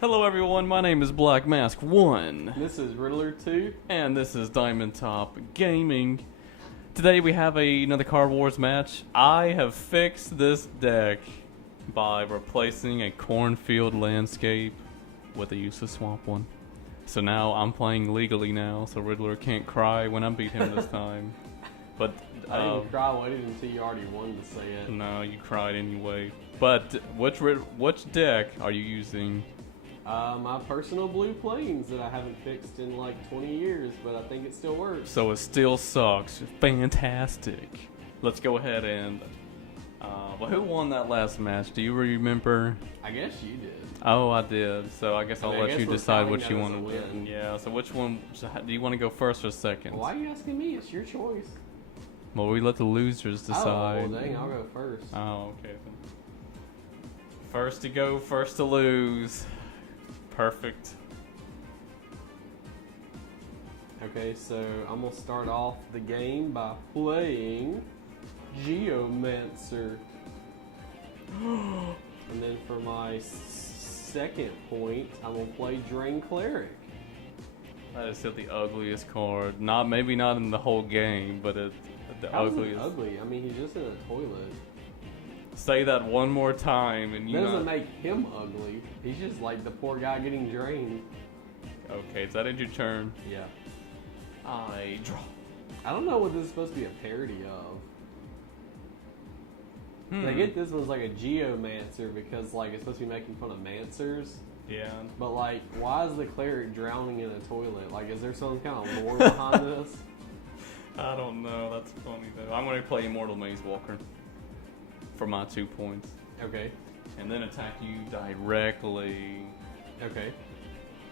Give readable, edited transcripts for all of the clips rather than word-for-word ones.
Hello everyone, my name is Blackmask1. This is Riddler2. And this is Diamond Top Gaming. Today we have another Card Wars match. I have fixed this deck by replacing a cornfield landscape with a useless swamp one. So now I'm playing legally now, so Riddler can't cry when I beat him this time. But I didn't cry. I waited until you already wanted to say it. No, you cried anyway. But which deck are you using? My personal blue plains that I haven't fixed in like 20 years, but I think it still works. So it still sucks. Fantastic. Let's go ahead and... well, who won that last match? Do you remember? I guess you did. Oh, I did. So I guess I'll let you decide what you want to win. Yeah, so which one... Do you want to go first or second? Why are you asking me? It's your choice. Well, we let the losers decide. Oh, well, dang, I'll go first. Oh, okay then. First to go, first to lose. Perfect. Okay, so I'm going to start off the game by playing Geomancer. And then for my second point, I'm going to play Drain Cleric. That is still the ugliest card. Maybe not in the whole game, but it's the How ugliest. is it ugly? I mean, he's just in a toilet. Say that one more time and you doesn't make him ugly. He's just like the poor guy getting drained. Okay, is that in your turn? Yeah. I draw. I don't know what this is supposed to be a parody of. I get this one's like a Geomancer because like it's supposed to be making fun of Mancers. Yeah. But like, why is the cleric drowning in a toilet? Like, is there some kind of lore behind this? I don't know. That's funny though. I'm going to play Immortal Maze Walker for my 2 points. Okay. And then attack you directly. Okay.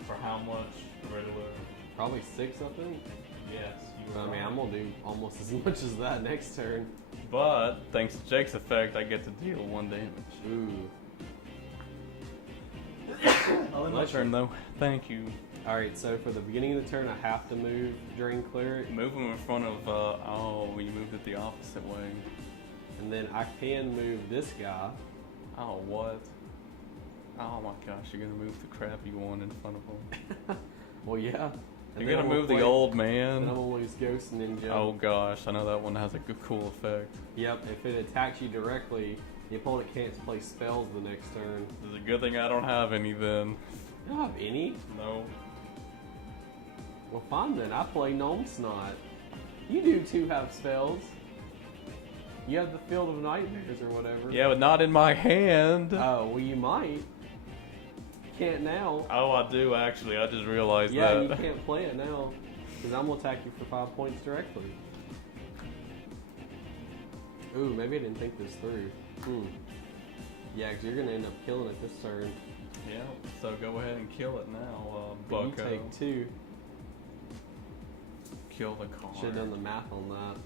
For how much, Riddler? Probably 6, I think. Yes. I mean, I'm going to do almost as much as that next turn. But, thanks to Jake's effect, I get to deal 1 damage. Ooh. I'll end my turn though. Thank you. Alright, so for the beginning of the turn, I have to move Drain Cleric. Move him in front of, oh, you moved it the opposite way. And then I can move this guy. Oh, what? Oh my gosh, you're gonna move the crappy one in front of him. Well, yeah. You're gonna move the old man? And I'm gonna lose Ghost Ninja. Oh gosh, I know that one has a good, cool effect. Yep, if it attacks you directly, the opponent can't play spells the next turn. It's a good thing I don't have any then. You don't have any? No. Well, fine then. I play Gnome Snot. You do too have spells. You have the Field of Nightmares or whatever. Yeah, but not in my hand. Oh, well, you might. Can't now. Oh, I do actually. I just realized that. Yeah, you can't play it now. Because I'm going to attack you for 5 points directly. Ooh, maybe I didn't think this through. Yeah, because you're going to end up killing it this turn. Yeah, so go ahead and kill it now, But bucko. you take 2. Kill the card. Should have done the math on that.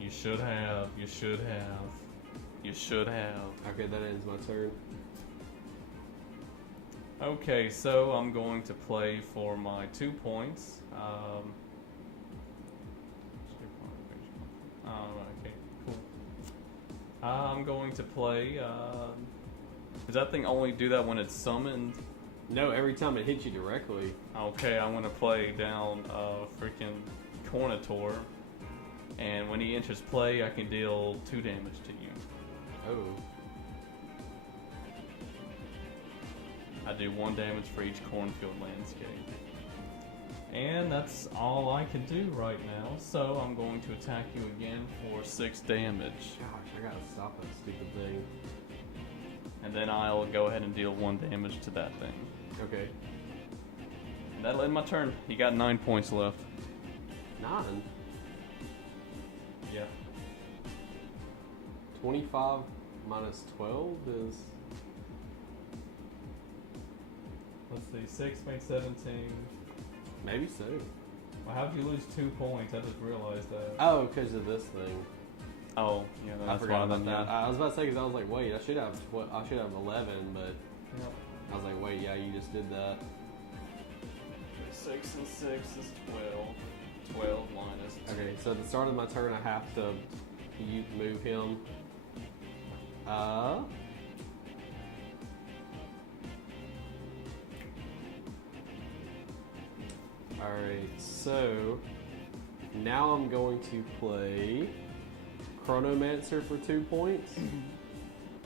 You should have. You should have. You should have. Okay, that ends my turn. Okay, so I'm going to play for my 2 points. Okay, cool. I'm going to play. Does that thing only do that when it's summoned? No, every time it hits you directly. Okay, I'm going to play down freaking Cornator. And when he enters play, I can deal 2 damage to you. Oh. I do 1 damage for each cornfield landscape. And that's all I can do right now, so I'm going to attack you again for 6 damage. Gosh, I gotta stop that stupid thing. And then I'll go ahead and deal 1 damage to that thing. Okay. And that'll end my turn. You got 9 points left. 9? Yeah. 25 minus 12 is... Let's see, 6 makes 17. Maybe so. Well, how'd you lose 2 points? I just realized that. Oh, because of this thing. Oh, yeah, I that's forgot why about then, that. I was about to say, because I was like, wait, I should have 11, but Yep. I was like, wait, yeah, you just did that. 6 and 6 is 12. 12 minus 2. Okay, so at the start of my turn, I have to move him. Alright, so now I'm going to play Chronomancer for 2 points.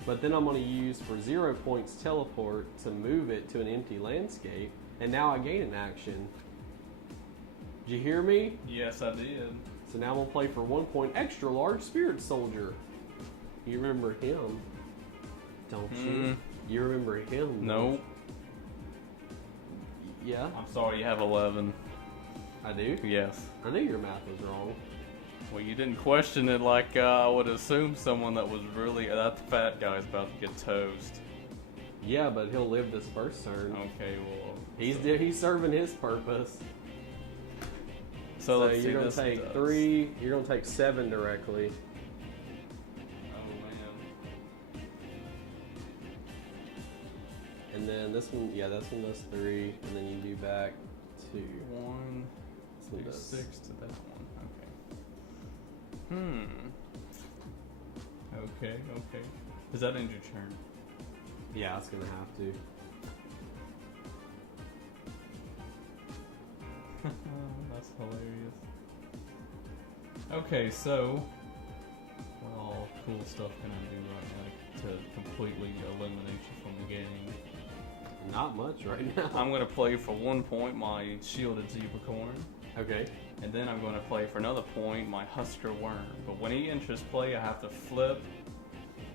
But then I'm going to use for 0 points teleport to move it to an empty landscape. And now I gain an action. Did you hear me? Yes, I did. So now I'm going to play for 1 point extra large spirit soldier. You remember him, don't you? You remember him? Nope. Yeah? I'm sorry, you have 11. I do? Yes. I knew your math was wrong. Well, you didn't question it like I would assume someone that was really... That fat guy's about to get toast. Yeah, but he'll live this first turn. Okay, well... He's serving his purpose. So let's see you're gonna this take does. 3. You're gonna take 7 directly. Oh man. And then this one, yeah, this one does 3, and then you do back 2. 1, This one 2, does 6 to that one. Okay. Okay. Does that end your turn? Yeah, it's gonna have to. That's hilarious. Okay, so what all cool stuff can I do right now to completely eliminate you from the game? Not much right now. I'm gonna play for 1 point my shielded zebracorn, Okay. and then I'm gonna play for another point my husker worm. But when he enters play, I have to flip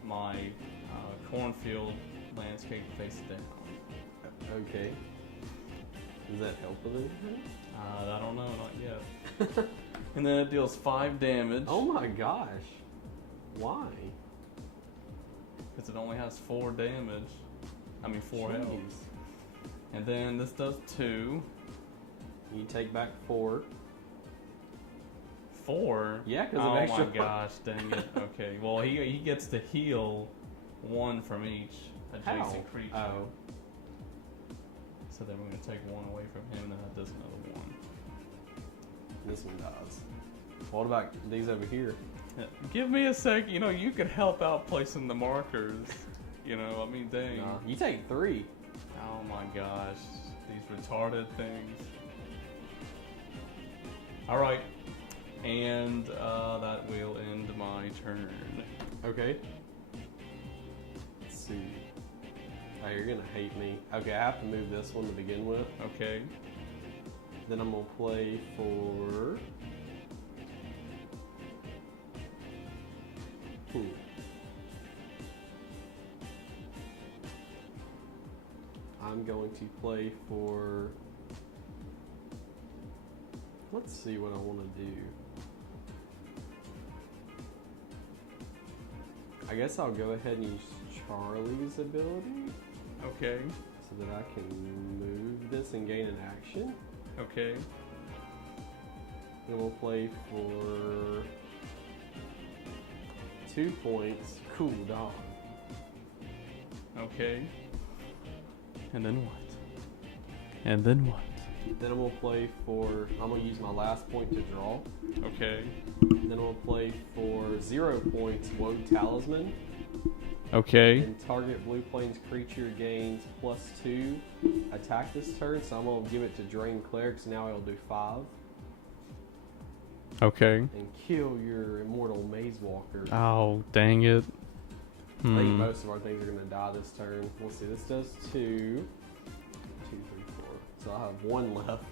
my cornfield landscape face down. Okay. Does that help with anything? I don't know, not yet. And then it deals 5 damage. Oh my gosh. Why? Because it only has 4 damage. I mean 4 health. Jeez. And then this does 2. You take back 4. 4? Yeah, 'cause of oh extra my gosh, dang it. Okay, well he gets to heal 1 from each adjacent How? creature. Oh. So then we're going to take 1 away from him, and then that does another 1. This one dies. What about these over here? Yeah, give me a sec, you could help out placing the markers. I mean, dang. Nah, you take 3. Oh my gosh, these retarded things. Alright, and that will end my turn. Okay. Let's see. Oh, you're gonna hate me. Okay, I have to move this one to begin with. Okay. Then I'm gonna play for... I'm going to play for... Let's see what I want to do. I guess I'll go ahead and use Charlie's ability Okay. so that I can move this and gain an action. Okay. And we'll play for 2 points. Cool dog. Okay. And then what? And then what? Then I'm gonna play for. I'm gonna use my last point to draw. Okay. Then I'm gonna play for 0 points. Woe Talisman. Okay. And target Blue Plains creature gains +2 attack this turn. So I'm gonna give it to Drain Cleric. So now it'll do 5 Okay. and kill your Immortal Maze Walker. Oh, dang it. I think most of our things are gonna die this turn. We'll see. This does 2, 2, 3, 4. So I have 1 left.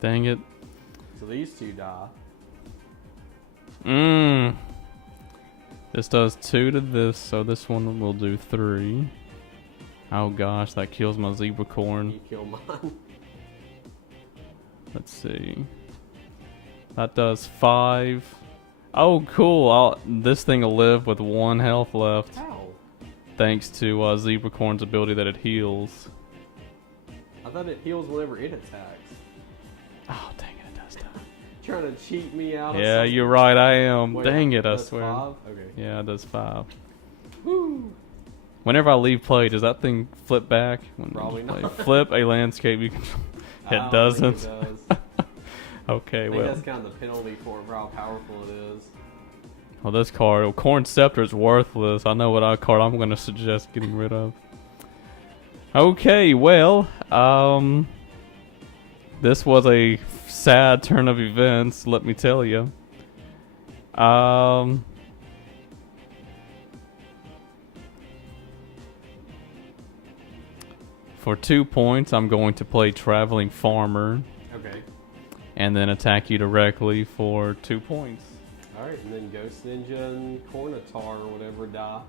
Dang it. So these 2 die. This does 2 to this, so this one will do 3. Oh gosh, that kills my zebracorn. You kill mine. Let's see. That does 5. Oh, cool. This thing will live with 1 health left. How? Thanks to zebracorn's ability that it heals. I thought it heals whenever it attacks. Oh, dang it, it does die. Trying to cheat me out of Yeah, something. you're right, I am. Wait, Dang it, I that's swear. 5? Okay. Yeah, it does 5. Woo. Whenever I leave play, does that thing flip back? When Probably you play? not. Flip a landscape, you can... I It don't doesn't. think it does. Okay, I think well. that's kind of the penalty for how powerful it is. Well, this card, Corn Scepter, is worthless. I know what card I'm going to suggest getting rid of. Okay, well, This was a sad turn of events, let me tell you. For 2 points, I'm going to play Traveling Farmer Okay. and then attack you directly for 2 points. Alright, and then Ghost Ninja and Cornitar or whatever die.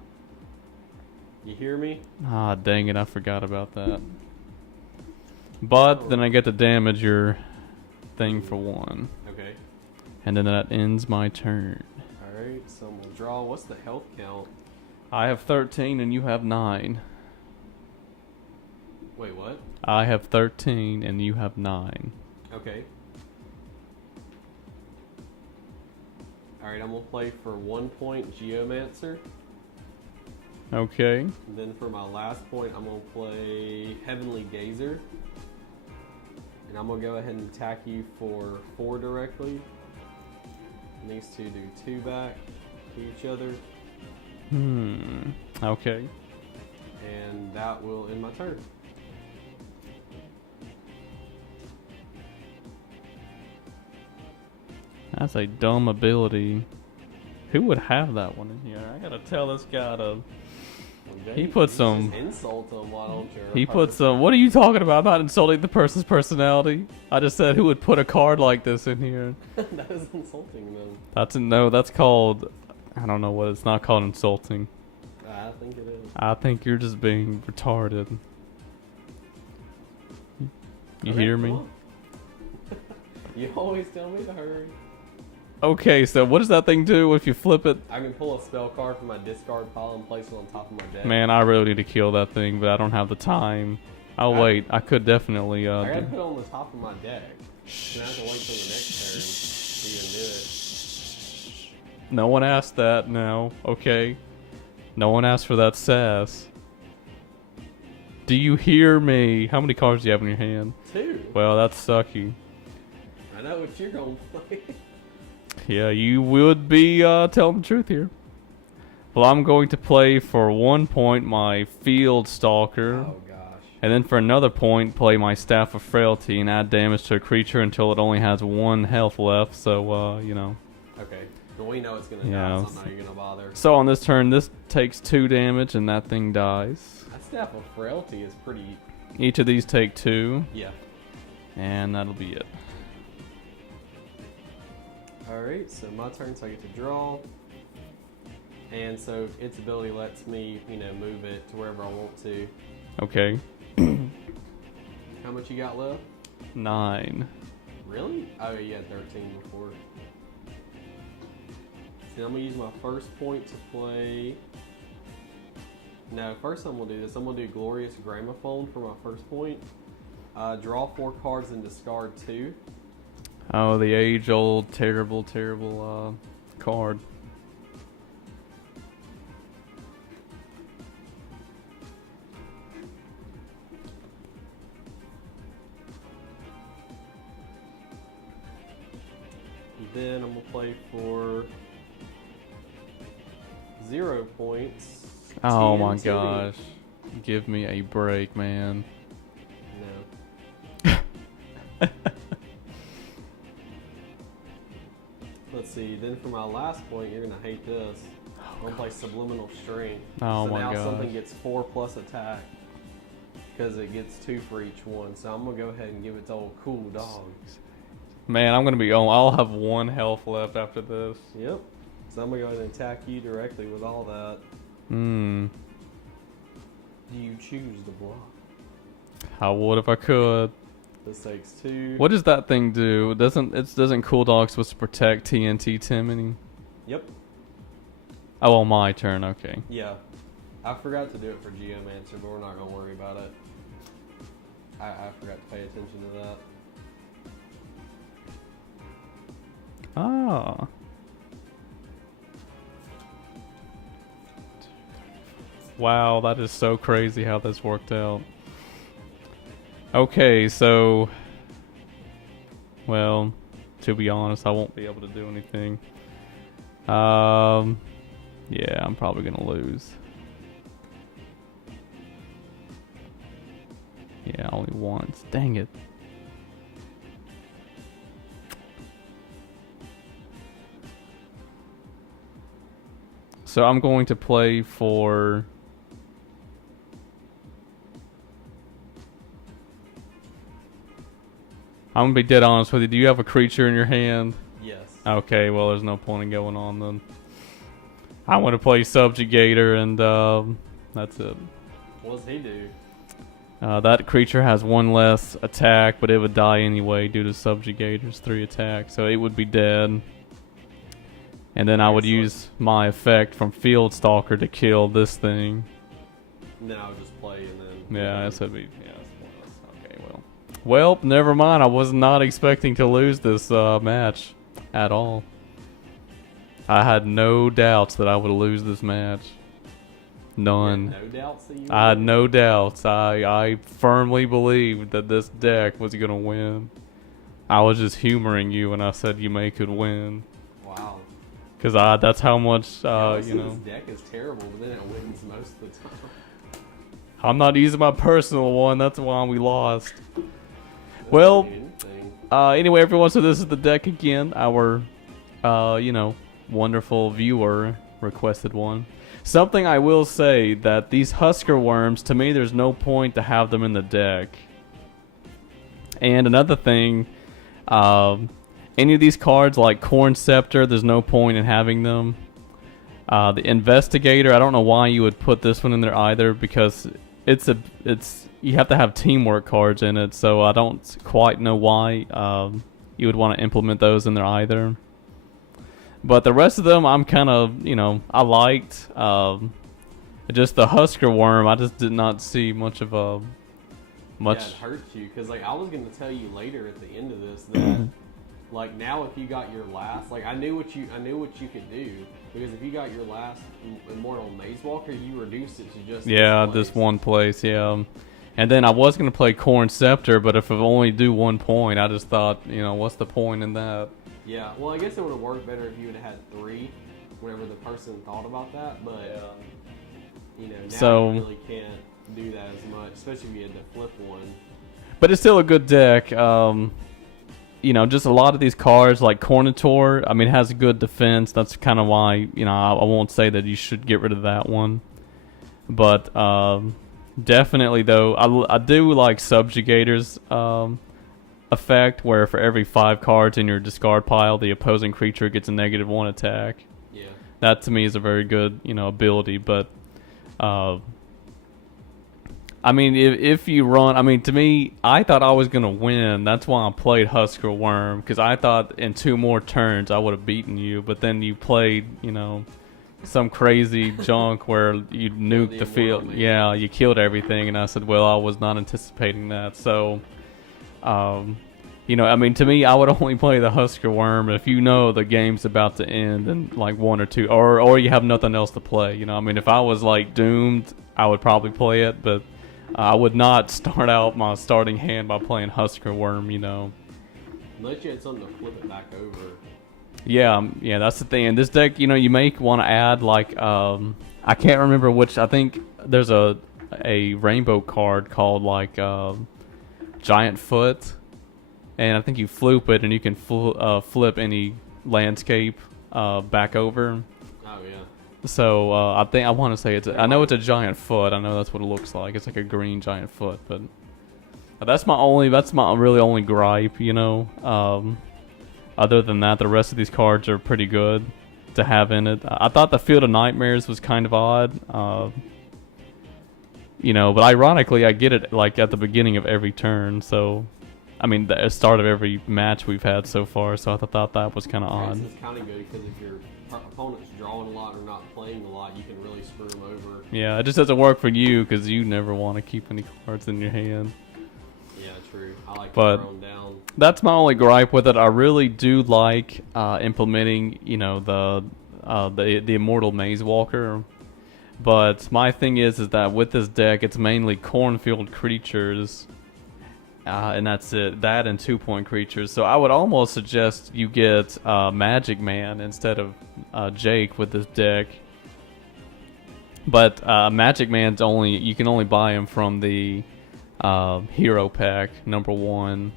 You hear me? Ah, dang it, I forgot about that. But then I get to damage your thing for 1. Okay. And then that ends my turn. Alright, so I'm gonna draw. What's the health count? I have 13 and you have 9. Wait, what? I have 13 and you have 9. Okay. Alright, I'm gonna play for 1 point Geomancer. Okay. And then for my last point, I'm gonna play Heavenly Gazer. And I'm gonna go ahead and attack you for 4 directly. And these two do 2 back to each other. Okay. And that will end my turn. That's a dumb ability. Who would have that one in here? I gotta tell this guy to... He put some... Just insult him, why don't you? He put some... What are you talking about? I'm not insulting the person's personality. I just said who would put a card like this in here. That is insulting them. That's called... I don't know what it's not called insulting. I think it is. I think you're just being retarded. You Okay, hear come me? on. You always tell me to hurry. Okay, so what does that thing do if you flip it? I can pull a spell card from my discard pile and place it on top of my deck. Man, I really need to kill that thing, but I don't have the time. Oh wait, I could definitely I gotta do... put it on the top of my deck. And I have to wait till the next turn to even do it. No one asked that now, okay? No one asked for that sass. Do you hear me? How many cards do you have in your hand? 2. Well, that's sucky. I know what you're gonna play. Yeah, you would be telling the truth here. Well, I'm going to play for 1 point my Field Stalker. Oh gosh. And then for another point, play my Staff of Frailty and add damage to a creature until it only has 1 health left. So, you know. Okay. Well, we know it's gonna Yeah. die, so I'm not even gonna bother. So on this turn, this takes 2 damage and that thing dies. That Staff of Frailty is pretty... Each of these take 2. Yeah. And that'll be it. Alright, so my turn, so I get to draw. And so its ability lets me, move it to wherever I want to. Okay. How much you got left? 9. Really? Oh, you had 13 before. Then I'm going to use my first point to play... No, first I'm going to do this. I'm going to do Glorious Gramophone for my first point. Draw 4 cards and discard 2. Oh, the age-old, terrible, terrible card. Then I'm going to play for 0 points. Oh my TNT. gosh. Give me a break, man. No. Let's see, then for my last point, you're going to hate this. I'm going to play Subliminal Strength. Oh so my now gosh. something gets 4 plus attack. Because it gets 2 for each one. So I'm going to go ahead and give it to old Cool Dog. Man, I'm gonna be on. I'll have 1 health left after this. Yep. So I'm going to go ahead and attack you directly with all that. Hmm. Do you choose the block? I would if I could. This takes 2. What does that thing do? Doesn't Cool Dog supposed to protect TNT Timony? Yep. Oh, on my turn. Okay. Yeah. I forgot to do it for Geomancer, but we're not going to worry about it. I forgot to pay attention to that. Ah. Wow, that is so crazy how this worked out. Okay, so... Well, to be honest, I won't be able to do anything. Yeah, I'm probably gonna lose. Yeah, only once. Dang it. So I'm going to play for... I'm going to be dead honest with you. Do you have a creature in your hand? Yes. Okay, well, there's no point in going on then. I want to play Subjugator, and that's it. What does he do? That creature has 1 less attack, but it would die anyway due to Subjugator's 3 attack, so it would be dead. And then I would use my effect from Field Stalker to kill this thing. And then I would just play and then... Yeah, that would be... Yeah, that's pointless. Okay, well. Well, never mind. I was not expecting to lose this match at all. I had no doubts that I would lose this match. None. You had no doubts that you would? I had no doubts. I firmly believed that this deck was going to win. I was just humoring you when I said you could win. Wow. Because that's how much, you know. This deck is terrible, but then it wins most of the time. I'm not using my personal one. That's why we lost. Well, anyway, everyone, so this is the deck again. Our, you know, wonderful viewer requested one. Something I will say that these Husker Worms, to me, there's no point to have them in the deck. And another thing, any of these cards like Corn Scepter, there's no point in having them. The Investigator, I don't know why you would put this one in there either, because you have to have teamwork cards in it, so I don't quite know why you would want to implement those in there either. But the rest of them, I'm kind of, you know, I liked. Just the Husker Worm, I just did not see much of a... Yeah, it hurts you, because, like, I was going to tell you later at the end of this that, like, now if you got your last... Like, I knew what you could do, because if you got your last Immortal Maze Walker, you reduced it to just this one place, yeah. And then I was going to play Corn Scepter, but if I only do 1 point, I just thought, you know, what's the point in that? Yeah, well, I guess it would have worked better if you would have had 3 whenever the person thought about that, but, you know, now you really can't do that as much, especially if you had to flip one. But it's still a good deck. You know, just a lot of these cards, like Cornator, I mean, it has a good defense. That's kind of why, you know, I won't say that you should get rid of that one. But definitely, though, I do like Subjugator's effect, where for every 5 cards in your discard pile, the opposing creature gets a -1 attack. Yeah. That to me is a very good, you know, ability. But I mean, if you run, I mean, to me, I thought I was gonna win. That's why I played Husker Worm, because I thought in 2 more turns I would have beaten you. But then you played, you know, some crazy junk where you nuked the field. Yeah, you killed everything, and I said, well, I was not anticipating that. So. You know, I mean, to me, I would only play the Husker Worm if you know the game's about to end in like 1 or 2, or you have nothing else to play. You know, I mean, if I was like doomed, I would probably play it, but I would not start out my starting hand by playing Husker Worm. You know, unless you had something to flip it back over. Yeah, yeah, that's the thing. In this deck, you know, you may want to add like I can't remember which. I think there's a rainbow card called like Giant Foot, and I think you flip it and you can flip any landscape back over. Oh yeah. So I want to say I know it's a giant foot. I know that's what it looks like. It's like a green giant foot, but that's my really only gripe. You know, other than that, the rest of these cards are pretty good to have in it. I thought the Field of Nightmares was kind of odd. You know, but ironically, I get it like at the beginning of every turn. So, I mean, the start of every match we've had so far. So I thought that was kind of odd. It's kind of good because if your opponent's drawing a lot or not playing a lot, you can really screw them over. Yeah, it just doesn't work for you because you never want to keep any cards in your hand. Yeah, true. I like to throw them down. That's my only gripe with it. I really do like implementing, you know, the Immortal Maze Walker. But my thing is that with this deck, it's mainly cornfield creatures, and that's it. That and 2-point creatures. So I would almost suggest you get Magic Man instead of Jake with this deck. But Magic Man's you can only buy him from the Hero Pack #1.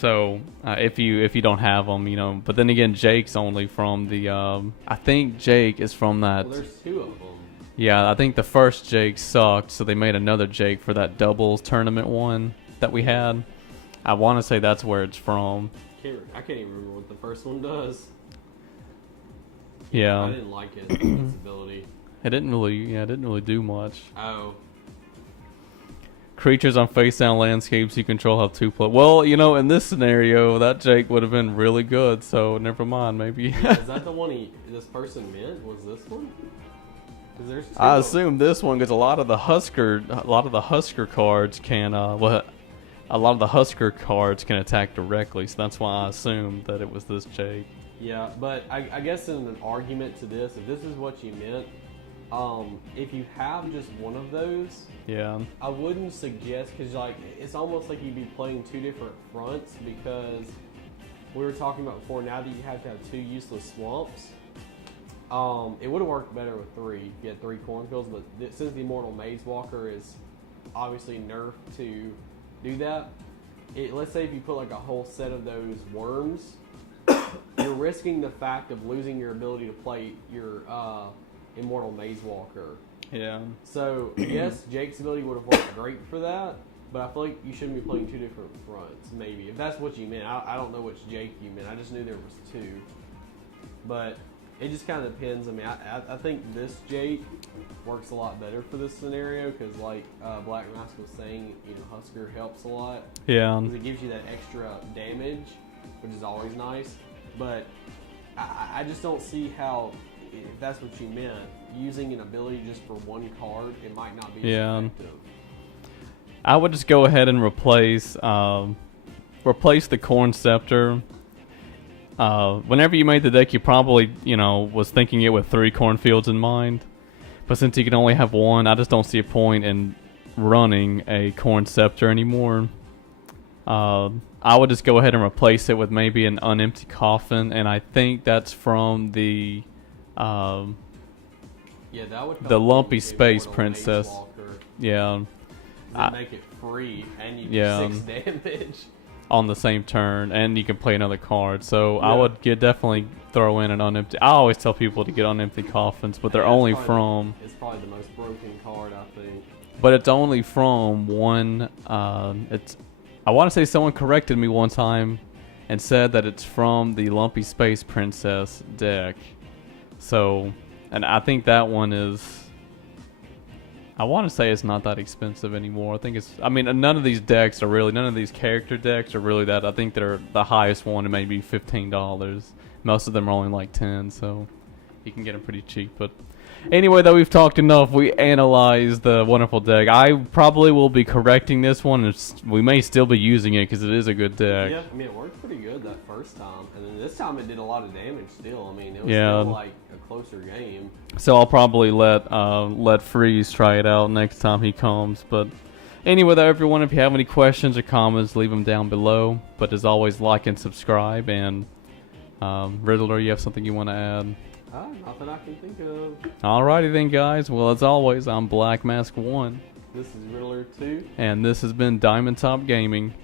So if you don't have them, but then again, Jake's only from the. I think Jake is from that. Well, there's 2 of them. Yeah, I think the first Jake sucked, so they made another Jake for that doubles tournament one that we had. I want to say that's where it's from. I can't even remember what the first one does. Yeah. I didn't like it. Its ability. It didn't really do much. Oh. Creatures on face-down landscapes you control have 2 play. Well, in this scenario, that Jake would have been really good. So never mind, maybe. Yeah, is that the one this person meant? Was this one? 'Cause there's 2 I of them. assume this one because a lot of the Husker cards can a lot of the Husker cards can attack directly. So that's why I assumed that it was this Jake. Yeah, but I guess in an argument to this, if this is what you meant, if you have just one of those, Yeah. I wouldn't suggest, because it's almost like you'd be playing 2 different fronts, because we were talking about before, now that you have to have 2 useless swamps, it would have worked better with 3. You had 3 cornfields, but since the Immortal Maze Walker is obviously nerfed to do that, let's say if you put like a whole set of those worms, you're risking the fact of losing your ability to play your Immortal Maze Walker. Yeah. So, yes, Jake's ability would have worked great for that, but I feel like you shouldn't be playing 2 different fronts, maybe. If that's what you meant. I don't know which Jake you meant. I just knew there was 2. But it just kind of depends. I mean, I think this Jake works a lot better for this scenario because, like Blackmask was saying, Husker helps a lot. Yeah. Because it gives you that extra damage, which is always nice. But I just don't see how, if that's what you meant, using an ability just for 1 card, it might not be as effective. I would just go ahead and replace the Corn Scepter. Whenever you made the deck, you probably, was thinking it with 3 cornfields in mind. But since you can only have 1, I just don't see a point in running a Corn Scepter anymore. I would just go ahead and replace it with maybe an Unempty Coffin, and I think that's from the that would the Lumpy Space Princess. Yeah. Make it free, and you do 6 damage. On the same turn, and you can play another card. So I would definitely throw in an Unempty. I always tell people to get Unempty Coffins, but they're only from. It's probably the most broken card, I think. But it's only from one. I want to say someone corrected me one time and said that it's from the Lumpy Space Princess deck. So, and I think that one is. I want to say it's not that expensive anymore. I think it's. I mean, none of these character decks are really that. I think they're the highest one, maybe $15. Most of them are only like 10, so you can get them pretty cheap. But anyway, though, we've talked enough. We analyzed the wonderful deck. I probably will be correcting this one. We may still be using it because it is a good deck. Yeah, I mean, it worked pretty good that first time, and then this time it did a lot of damage. Still, I mean, it was still like a closer game. So I'll probably let Freeze try it out next time he comes. But anyway, though, everyone, if you have any questions or comments, leave them down below. But as always, like and subscribe. And Riddler, you have something you want to add? Not that I can think of. Alrighty then, guys. Well, as always, I'm Blackmask1. This is Riddler2. And this has been Diamond Top Gaming.